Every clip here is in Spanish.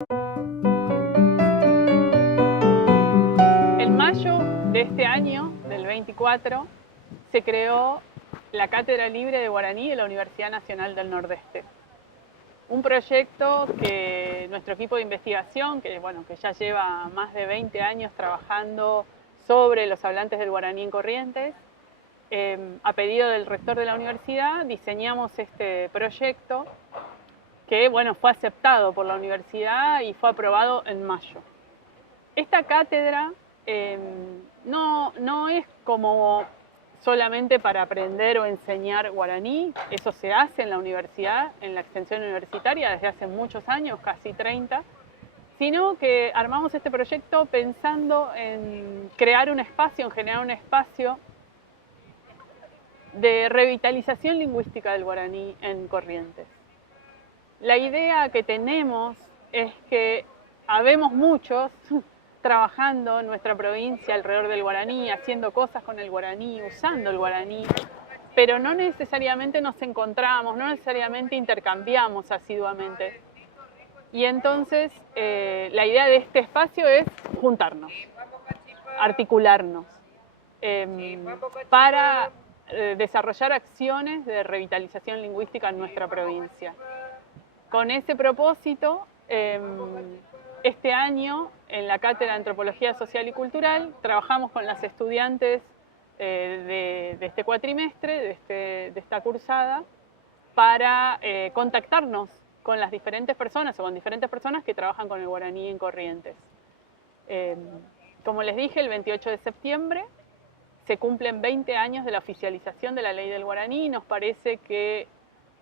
En mayo de este año, del 24, se creó la Cátedra Libre de Guaraní de la Universidad Nacional del Nordeste. Un proyecto que nuestro equipo de investigación, que ya lleva más de 20 años trabajando sobre los hablantes del guaraní en Corrientes, a pedido del rector de la universidad, diseñamos este proyecto que fue aceptado por la universidad y fue aprobado en mayo. Esta cátedra no es como solamente para aprender o enseñar guaraní, eso se hace en la universidad, en la extensión universitaria desde hace muchos años, casi 30, sino que armamos este proyecto pensando en crear un espacio, en generar un espacio de revitalización lingüística del guaraní en Corrientes. La idea que tenemos es que habemos muchos trabajando en nuestra provincia alrededor del guaraní, haciendo cosas con el guaraní, usando el guaraní, pero no necesariamente nos encontramos, no necesariamente intercambiamos asiduamente. Y entonces la idea de este espacio es juntarnos, articularnos, para desarrollar acciones de revitalización lingüística en nuestra provincia. Con ese propósito, este año en la Cátedra de Antropología Social y Cultural trabajamos con las estudiantes de este cuatrimestre, de esta cursada, para contactarnos con las diferentes personas o con diferentes personas que trabajan con el guaraní en Corrientes. Como les dije, el 28 de septiembre se cumplen 20 años de la oficialización de la ley del guaraní y nos parece que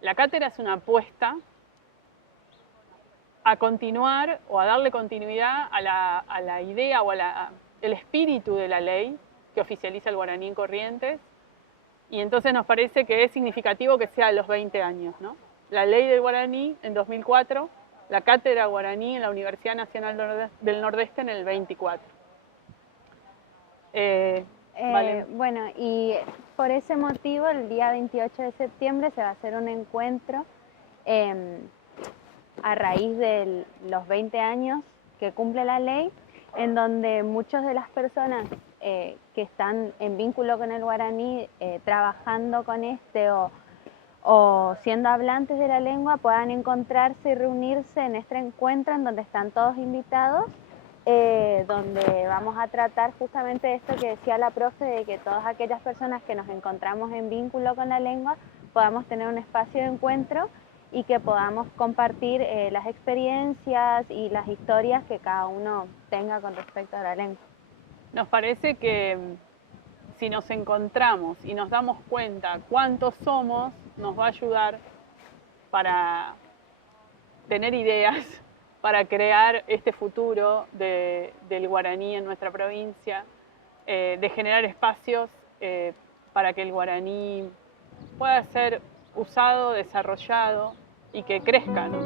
la cátedra es una apuesta a continuar o a darle continuidad a la idea o el espíritu de la ley que oficializa el guaraní en Corrientes, y entonces nos parece que es significativo que sea a los 20 años, ¿no? La ley del guaraní en 2004, la cátedra guaraní en la Universidad Nacional del Nordeste en el 24. Vale. Bueno, y por ese motivo el día 28 de septiembre se va a hacer un encuentro a raíz de los 20 años que cumple la ley, en donde muchas de las personas que están en vínculo con el guaraní, trabajando con o siendo hablantes de la lengua, puedan encontrarse y reunirse en este encuentro en donde están todos invitados, donde vamos a tratar justamente de esto que decía la profe, de que todas aquellas personas que nos encontramos en vínculo con la lengua podamos tener un espacio de encuentro y que podamos compartir las experiencias y las historias que cada uno tenga con respecto a la lengua. Nos parece que si nos encontramos y nos damos cuenta cuántos somos, nos va a ayudar para tener ideas, para crear este futuro del guaraní en nuestra provincia, de generar espacios para que el guaraní pueda ser usado, desarrollado y que crezca, ¿no?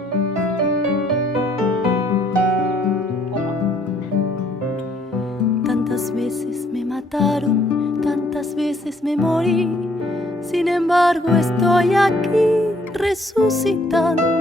Tantas veces me mataron, tantas veces me morí, sin embargo estoy aquí resucitando.